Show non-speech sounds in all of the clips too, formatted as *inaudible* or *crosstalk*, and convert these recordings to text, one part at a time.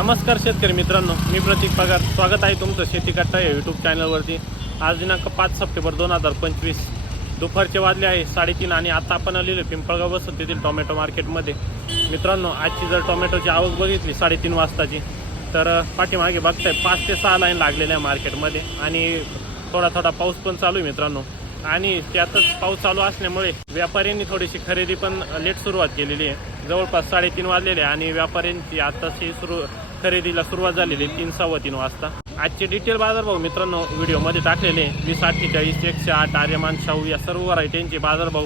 नमस्कार शेतकरी मित्रांनो मी प्रतीक पगार. स्वागत आहे तुमचं शेती कट्टा या यूट्यूब चॅनलवरती आज दिनांक पाच सप्टेंबर दोन हजार पंचवीस. दुपारचे वाजले आहे साडेतीन आणि आता आपण आलेलो पिंपळगाव बसत येथील टोमॅटो मार्केटमध्ये. मित्रांनो आजची जर टोमॅटोची आवक बघितली साडेतीन वाजताची तर पाठीमागे बघताय पाच ते सहा लाईन लागलेल्या आहे मार्केटमध्ये आणि थोडा थोडा पाऊस पण चालू आहे मित्रांनो. आणि त्यातच पाऊस चालू असल्यामुळे व्यापाऱ्यांनी थोडीशी खरेदी पण लेट सुरुवात केलेली आहे. जवळपास साडेतीन वाजलेले आहे आणि व्यापाऱ्यांची आताशी सुरू खरेदीला सुरुवात झालेली आहे तीन सव्वा तीन वाजता. आजचे डिटेल बाजारभाव मित्रांनो व्हिडिओमध्ये टाकलेले. वीस अठ्ठेचाळीस एकशे आठ आर्यमान शाहू या सर्व व्हरायटींचे बाजारभाव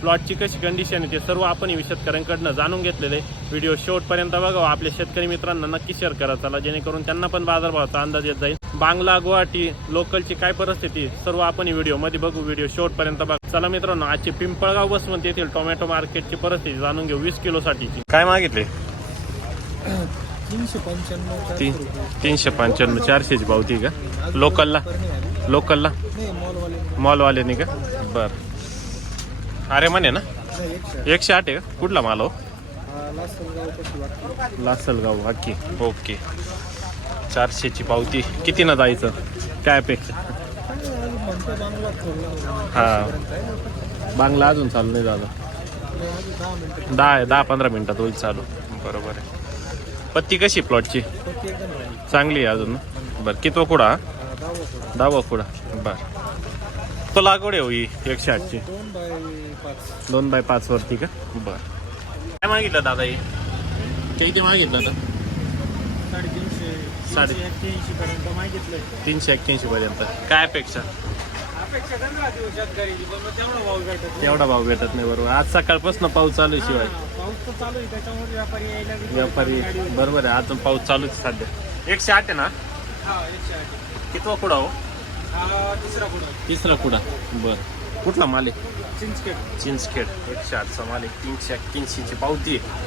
प्लॉटची कशी कंडिशन आहे ते सर्व आपण शेतकऱ्यांकडनं जाणून घेतलेले. व्हिडिओ शेवटपर्यंत बघावा. आपल्या शेतकरी मित्रांना नक्की शेअर करा. चला जेणेकरून त्यांना पण बाजारभावाचा अंदाज येत जाईल. बांगला गुवाहाटी लोकलची काय परिस्थिती सर्व आपण व्हिडिओमध्ये बघू. व्हिडिओ शेवटपर्यंत बघा. चला मित्रांनो आजची पिंपळगाव बसवंत येथील टोमॅटो मार्केटची परिस्थिती जाणून घेऊ. वीस किलोसाठीची. काय मागितले? *clears throat* तीनशे पंच्याण्णव तीन तीनशे पंच्याण्णव चारशेची पावती का? लोकलला लोकलला मॉलवाल्यानी का? बर. अरे म्हणे ना. एकशे आठ आहे का? कुठला माल हो? लासलगाव कशी ओके. चारशेची पावती. किती ना जायचं? काय अपेक्षा? बांगला हा. बांगला अजून चालू नाही झालं. दहा दहा पंधरा मिनटात होईल चालू. बरोबर आहे. पत्ती कशी प्लॉटची चांगली आहे अजून? बरं कितवा कुडा? हा, दहावा कुडा. बर. तो लागवड आहे होई एकशे आठची दोन बाय पाच वरती का? बर. काय मागितलं दादा हे ते किती मागितलं आता? साडेतीनशे साडे- तीनशे एक्क्याऐंशी पर्यंत. काय अपेक्षा? तेवढा भाव भेटत नाही. तेवढा भाव भेटत नाही बरोबर. आज सकाळपासून पाऊस चालू आहे शिवाय. हा, पाऊस तर चालू आहे त्याच्यामुळे व्यापारी बरोबर आहे. अजून पाऊस चालूच आहे सध्या. एकशे आठ आहे ना? हा कितवा कुडा हो? हा तिसरा कुडा. बर. कुठला माल आहे चिंचखेड. चिंचखेड. एकशे आठचा माल आहे तीनशे एक्क्याऐंशीची पावती आहे.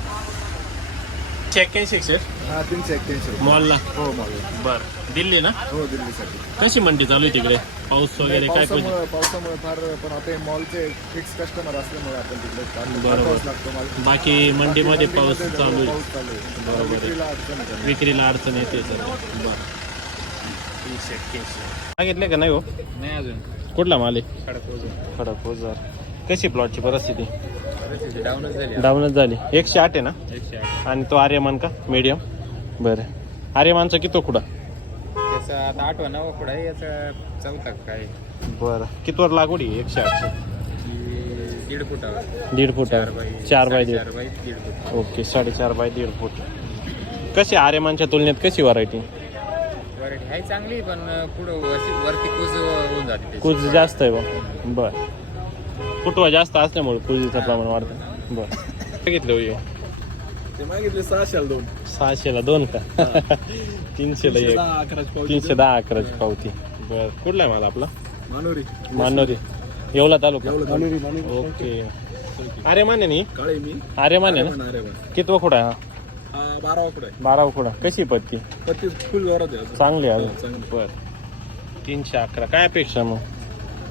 एकशे एक्क्याऐंशी एकशे हा तीनशे एक्क्याऐंशी. मॉलला? हो मॉल बर. दिल्ली ना? हो दिल्लीसाठी. कशी मंडी चालू आहे तिकडे? पाऊस वगैरे काय पावसामुळे पावसामुळे फार पण आता हे मॉलचे फिक्स कस्टमर असल्यामुळे आपण तिकडे फार- फार बरोबर. पाऊस लागतो माल. बाकी मंडीमध्ये पाऊस चालू आहे. पाऊस चालू आहे. बरोबर आहे. विक्रीला अडचण आहे. विक्रीला अडचण येते सर. बर. सांगितले का नाही हो? नाही अजून. कुठला माल आहे? खडक कशी प्लॉटची परिस्थिती? डाऊनच झाली डाऊनच झाली. एकशे आठ आहे ना? एकशे आठ. आणि तो आर्यमान का? मीडियम बरं. आर्यमानचा किती कुडा याचा आता आठवा नवा पुढा आहे याचा चौथा काय? बरं. कितवर लागवड आहे? एकशे आठशे? दीड फुटा दीड फूट. आहे चार बाय दीड. चार बाय दीड फुट. ओके साडेचार बाय दीड फूट. कशी आर्यमानच्या तुलनेत कशी व्हरायटी वरायटी आहे चांगली पण पुढं वरती वरती कुज होऊन जाते त्याची. कुज जास्त आहे बा. बर. फुटवा जास्त असल्यामुळे कुजीचं प्रमाण वाढतं. बर. घेतलं होई ते मागितले सहाशे दोन. सहाशेला दोन का? *laughs* तीनशेला एक. तीनशे दहा अकराची पावती. बर. कुठला आहे मला आपला? मानोरी. मानोरी. येवला तालुका? मानोरी मानोरी. ओके. अरे माने नी? काळे मी. अरे माने ना अरे कितवा खुडा आहे हा? बारा वाकडा बारावा खुडा कशी पत्ती? पत्तीस फुल जोरात आहे अजून. चांगली आहे अजून. चांगली. बर. तीनशे अकरा. काय अपेक्षा मग?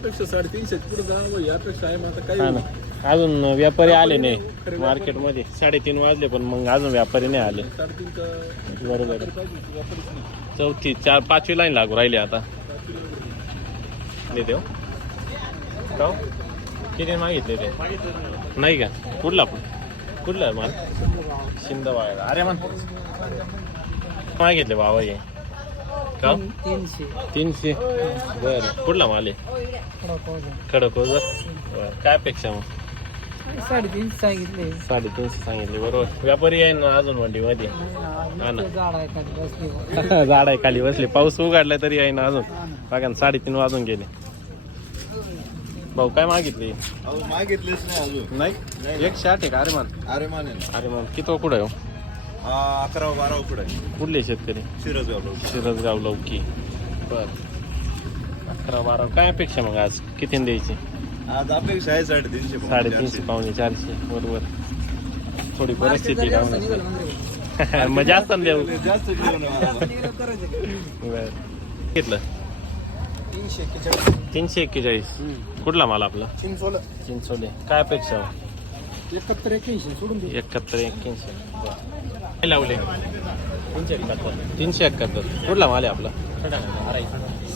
पेक्षा साडेतीनशे पुढे जा यापेक्षा आहे मग आता हा ना. काही अजून व्यापारी आले नाही. मार्केटमध्ये साडेतीन वाजले पण मग अजून व्यापारी नाही आले. साडेतीन बरोबर. आहे. पाहिजे वापरच नाही. चौथी चार पाचवी लाईन लागू राहिली आता. देते हो. का हो? किती मागितले ते? नाही का? कुठला पण? कुठला माल? शिंदवाळा अरे मन मागितले बाबा हे. का? तीनशे. तीनशे? बर. कुठला माल आहे? खडक हो जर बर. काय अपेक्षा मग? साडेतीनशे सांगितले. साडेतीनशे सांगितले. बरोबर. व्यापारी आहे ना अजून मंडीमध्ये? हा ना. झाड आहे खाली बसले *laughs* झाड आहे खाली बसले. पाऊस उघडला तरी आहे ना अजून. बघा ना साडेतीन वाजून गेले. भाऊ काय मागितले? मागितलेच नाही अजून. नाही? एकशे आठ आहे का? अरे मान अरे माने अरे मान किती कुठं आहे हो? हा अकरा बारा पुढे कुठले शेतकरी? शिरसगाव शिरसगाव लौकी. बर. अकरा बारा. काय अपेक्षा मग आज? किती द्यायची? आज अपेक्षा आहे साडेतीनशे साडेतीनशे पावणे चारशे. बरोबर. थोडी परिस्थिती आहे. *laughs* मग जास्त देऊ. जास्त घेतलं तीनशे एक्केचाळीस. तीनशे एक्केचाळीस. कुठला माल आपला? चिंचोला. चिंचोले. काय अपेक्षा एकाहत्तर एक्क्याऐंशी सोडून दे. एकाहत्तर एक्क्याऐंशी काय लावले? तीनशे एकाहत्तर. तीनशे एकाहत्तर. कुठला माल आहे आपला?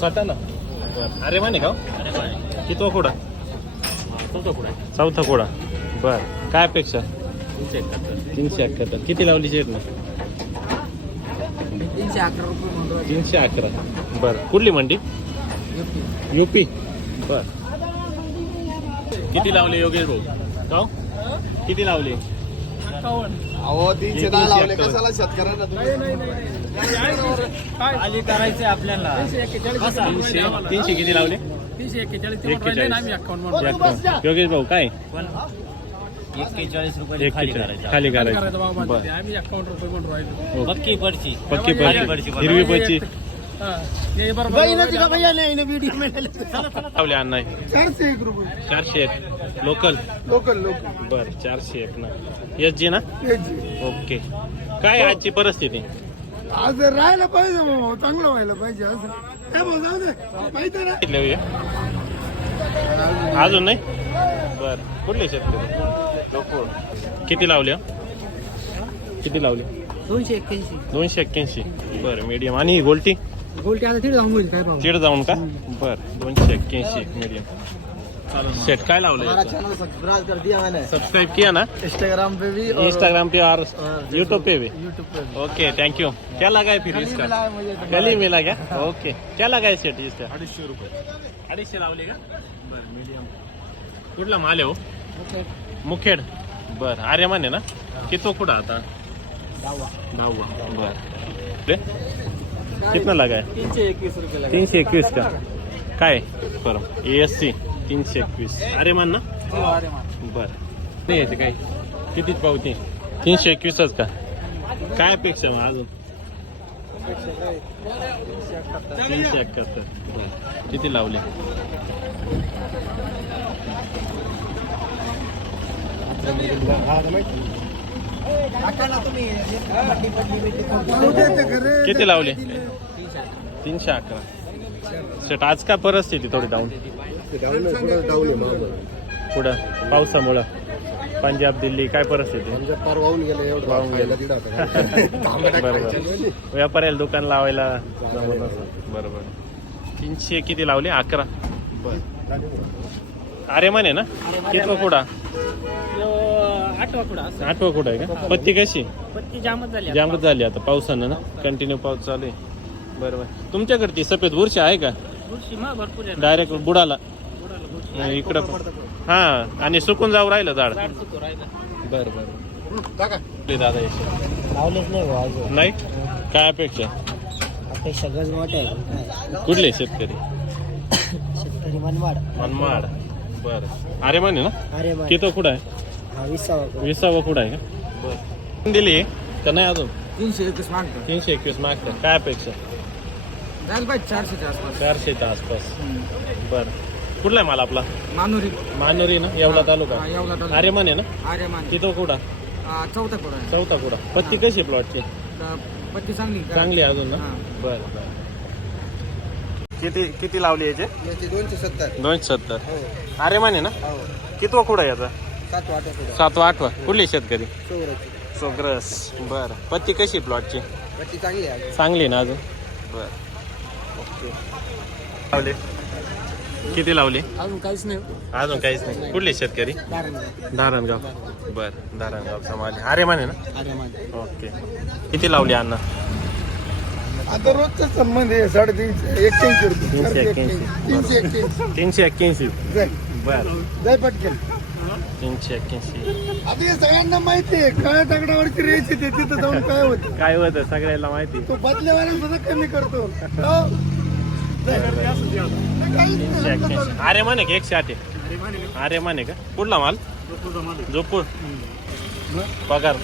सटाणा बरं. अरे माने का हो? कितवा कोडा चौथा कोडा चौथा कोडा बरं. काय अपेक्षा? तीनशे एकाहत्तर. तीनशे एकाहत्तर. किती लावली शेट ना तीनशे अकरा रुपये तीनशे अकरा. बरं. कुठली मंडी? युपी. बर. किती लावले योगेश भाऊ? का किती लावले? अहो तीनशे दहा लावले, कशाला शेतकऱ्यांना खाली करायचंय आपल्याला. तीनशे तीनशे किती लावले? एक्केचाळीस योगेश भाऊ काय? एक्केचाळीस रुपये खाली करायचं. बरं. पक्की पर्ची. पक्की खाली पर्ची. पर्ची हिरवी पर्ची. बरोबर लावले अण्णा चारशे एक रुपये. चारशे एक. लोकल लोकल लोकल बर चारशे एक ना. एस जी ना? ओके काय आजची परिस्थिती? आज राहायला पाहिजे भाऊ चांगलं व्हायला पाहिजे असं काय भाऊ जाऊ दे. माहिती ना? किती लावूया अजून नाही? बर कुठले शेतकरी? लोक किती लावले? किती लावले? दोनशे एक्क्याऐंशी. दोनशे एक्क्याऐंशी. बरं मीडियम आणि ही गोल्टी? गोल्टी आता तिथे जाऊन होईल काय भाऊ चिड जाऊन का? बर दोनशे एक्क्याऐंशी मीडियम सेट काय लावले चैनल सब्सक्राइब कर दिया मैंने। सब्सक्राइब किया ना? इंस्टाग्राम पे भी इंस्टाग्राम पे और यूट्यूब पे भी? यूट्यूब पे ओके थैंक यू क्या लगा है फिर इसका? मिला है मुझे तो। कल ही मिला क्या? ओके क्या लगा है सेट इसका? अडीचशे रुपये। अडीचशे लावले का? बरं मीडियम कुठला माल आहे हो? मुखेड। बर आर्यमान आहे ना? कितो कुठं आता? दहावा. बर. कितना लगा है तीनशे एकवीस रुपये तीनशे एकवीस का? काय? बरं. ए एस सी तीनशे एकवीस. ना? अरे मान. बर. नाही यायचे काय? कितीच पावती तीनशे एकवीसच का? काय अपेक्षा मग अजून? तीनशे एकाहत्तर. बरं. किती लावले? किती लावले? तीनशे अकरा. शेट आज काय परिस्थिती थोडी डाऊन पुढं पावसामुळं. पंजाब दिल्ली काय परिस्थिती? वाहून गेलं. *laughs* बरोबर. व्यापाऱ्याला दुकान लावायला जमत नसेल. बरोबर. तीनशे किती लावले? अकरा. बर. अरे म्हणे ना? कितवा कुडा? आठवा कुडा असं. आठवा कुडा आहे का? पत्ती कशी? पत्ती जामच झाली जामच झाली आता. पावसानं ना? कंटिन्यू पाऊस चालू आहे. बरोबर. तुमच्याकडे ती सफेद बुरशी आहे का? बुरशी मग भरपूर आहे डायरेक्ट बुडाला. इकडं पण. हा आणि सुकून जाऊ राहिलं झाड. झाड सुकू राहिलं. बर बर. दादा लावलेच नाही काय अपेक्षा? अपेक्षा गज मोठे आहे कुठले शेतकरी? शेतकरी मनवाड मनमाड. बर. अरे म्हणे ना? अरे किती कुठं आहे? हा विसावा विसावा कुठं आहे का? बर. दिली का नाही अजून? तीनशे एकवीस मागतो. तीनशे एकवीस मागतं. काय अपेक्षा? चारशेच्या आसपास. चारशेच्या आसपास. बर. कुठला आहे माल आपला? मानुरी. मानोरी ना? एवढा तालुका. हा. अरे म्हणे ना? आर्य मान तिथं कुठं? चौथा कुडा आहे? चौथा कुठं? पत्ती कशी प्लॉटची तर पत्ती चांगली का? चांगली आहे अजून ना? हा. बर बर. किती किती लावली याचे? याची दोनशे सत्तर. दोनशे सत्तर. हो. अरे म्हणे ना? हो. कितवा कुठं याचा? सात कुडा सातवा आठवा. कुठली शेतकरी? चौराची सोग्रस. बर. पत्ती कशी प्लॉटची पत्ती चांगली आहे चांगली आहे ना अजून? बर. ओके. लावले. किती लावली? अजून काहीच नाही. अजून काहीच नाही. कुठली शेतकरी? धारणगाव. बर धारणगावचा माल आहे. अरे म्हणे ना मान ओके. किती लावली अण्णा? आता रोजचा संबंध आहे साडेतीनशे एक्क्याऐंशी रुपये. तीनशे एक्क्याऐंशी. तीनशे एक्क्याऐंशी. तीनशे एक्क्याऐंशी. जाय. बर. जाय पटकेल तीनशे एक्क्याऐंशी. आता हे सगळ्यांना माहिती आहे काळ्या दगडावरची रेस येते तिथं जाऊन काय होतं? काय होतं सगळ्याला माहिती. तो बदल्यावाला सुद्धा कमी करतो. हो. तीनशे. एक्क्याऐंशी अरे म्हणे का एकशे आठ आहे? म्हणे का? कुठला माल? जोपूर पगार.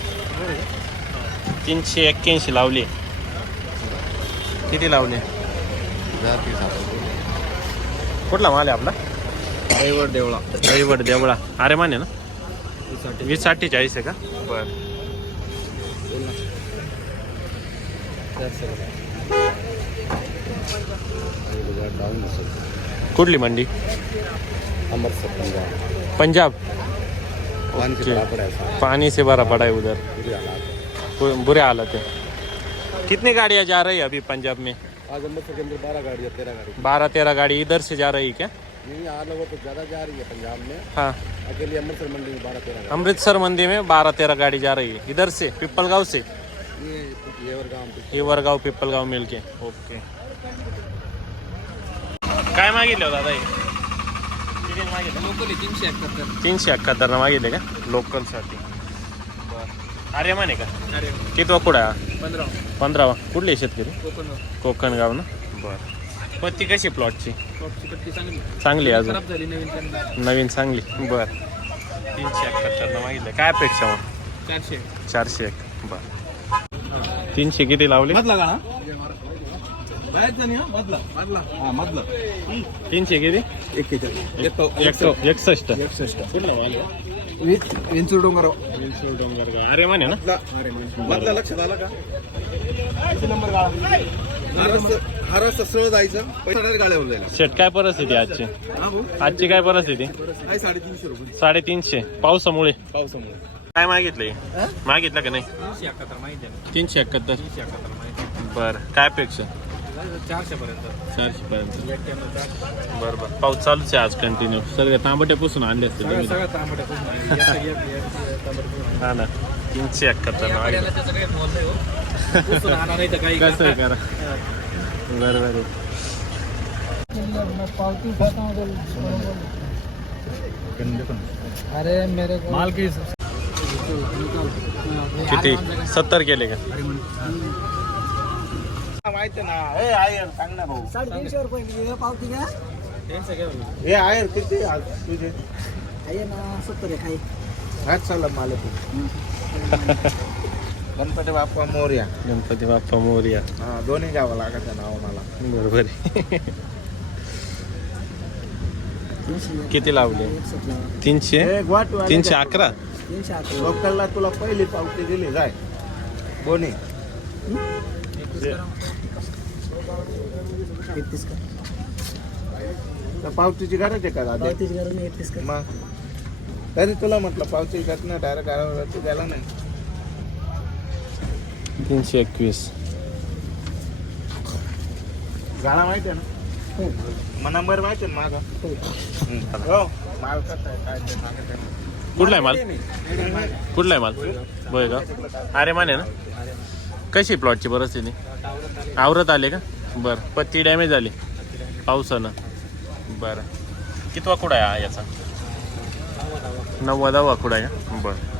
तीनशे एक्क्याऐंशी लावली. किती लावले? कुठला माल आहे आपला? ड्रायव्हर देवळा. रविवार देवळा. अरे माने ना. वीस अठ्ठेचाळीस आहे का? बर. कुठली मंडी? पंजाब। पानी से है भरा पड़ा है उधर। बुरे हालात है। कितनी गाड़ियाँ जा रही है अभी पंजाब में? आज अमृतसर के अंदर बारह गाड़ियाँ तेरह गाड़ी। बारह तेरह गाड़ी इधर से जा रही है क्या? नहीं आठ लोगों तो ज़्यादा जा रही है पंजाब में। हाँ। अकेले अमृतसर मंडी में बारह तेरह अमृतसर मंदिर में बारह तेरह गाड़ी जा रही है। इधर से पिपलगाव से? ये ये गाँव पे। हे वरगाव पिपलगाव मिलके ओके। काय मागितले हो दादा हे? किती लोकल तीनशे एकाहत्तर. तीनशे एकाहत्तर मागितले का? लोकलसाठी. बरं. अरे माने का? अरे कितवा कुठं आहे हा? पंधरा पंधरावा. कुठले शेतकरी? कोकण कोकण गाव ना? बरं. पत्ती कशी प्लॉटची पट्टी चांगली चांगली आहे अजून? खराब झाली नवीन त्यांना नवीन चांगली. बरं. तीनशे एकाहत्तर मागितले. काय अपेक्षा मग? चारशे. चारशे एक. बरं. तीनशे किती लावले? मधला नाही मधला मधला हा मधला तीनशे किती? एकसष्ट. एकसष्ट. विंचूर डोंगर विंचूर अरे माने ना. मधला. लक्षात आला का? किती नंबर गाळा. रस्ता रस्ता सरळ जायचं पैसे गाड्यावर जायला. शेट काय परिस्थिती आजची? आजची काय परिस्थिती? साडेतीनशे रुपये. साडेतीनशे. पावसामुळे. पावसामुळे. काय मागितलंय मागितलं का नाही? तीनशे एकाहत्तर तीनशे एकाहत्तर. तीनशे एकाहत्तर माहिती बरं. काय अपेक्षा? चारशे. पर्यंत बरं बरं. पाऊस चालूच आहे आज कंटिन्यू सगळे तांबटे पुसून आणले. असते तुम्ही. हा ना. तीनशे एकाहत्तर हो. कसं आहे करा. बरं बरं. अरे मेरे को माल की किती? सत्तर केले का? माहिती ना. आहे सांग ना भाऊ. साडेतीनशे रुपये पावती का आहे किती आज तुझे? आहे ना सत्तर आहे. काही हाच चालला मला तू गणपती बाप्पा मोर्या. गणपती बाप्पा मोर्या. हा दोन्ही घ्यावं लागत नाव मला. बरोबर आहे. किती लावले. तीनशे? तीनशे अकरा तीनशे अकरा? लोकलला तुला पहिली पावती दिली जाय. बोनी. एकतीस का तर पावतीची गरज आहे का दादा? पावतीची गरज नाही एकतीस का मग? तरी तुला म्हटलं पावती करत ना डायरेक्ट गाड्यावर द्यायला नाही. तीनशे एकवीस. गाणा माहिती आहे ना? हो. मग नंबर माहिती आहे ना माझा? हो. मालकाचा आहे, काय ते सांगत आहे. कुठला आहे माल? कुठला आहे माल? का? अरे माने ना? कशी प्लॉटची परिस्थिती? आवरत आले का? बरं पत्ती डॅमेज झाली. पावसानं. बरं. कितवा कुडा आहे याचा? नव्वदावा कुडा आहे का? बरं.